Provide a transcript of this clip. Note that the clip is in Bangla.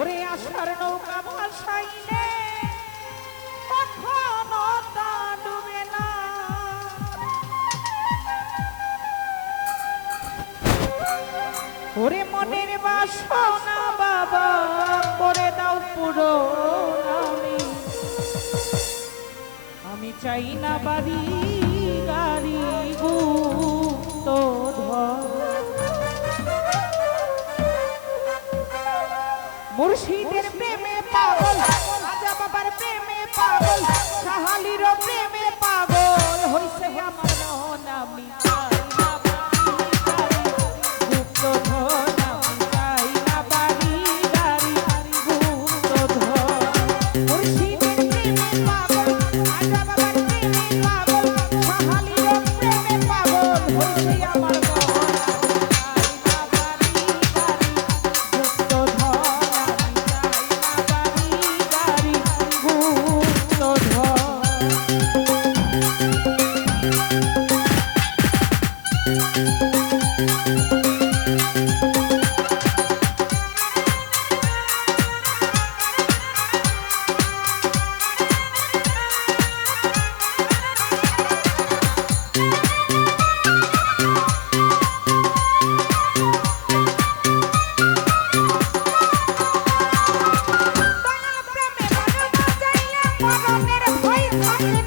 ওরে আশার নৌকা ভাসাইলে না ওরে মনের বাসনা বাবা, করে দাও পুরো আমি। আমি চাই না বাড়ি। মুর্শিদের প্রেমে পাগল রাজা বাবার প্রেমে পাগল সাহালির প্রেমে দয়াল প্রেমে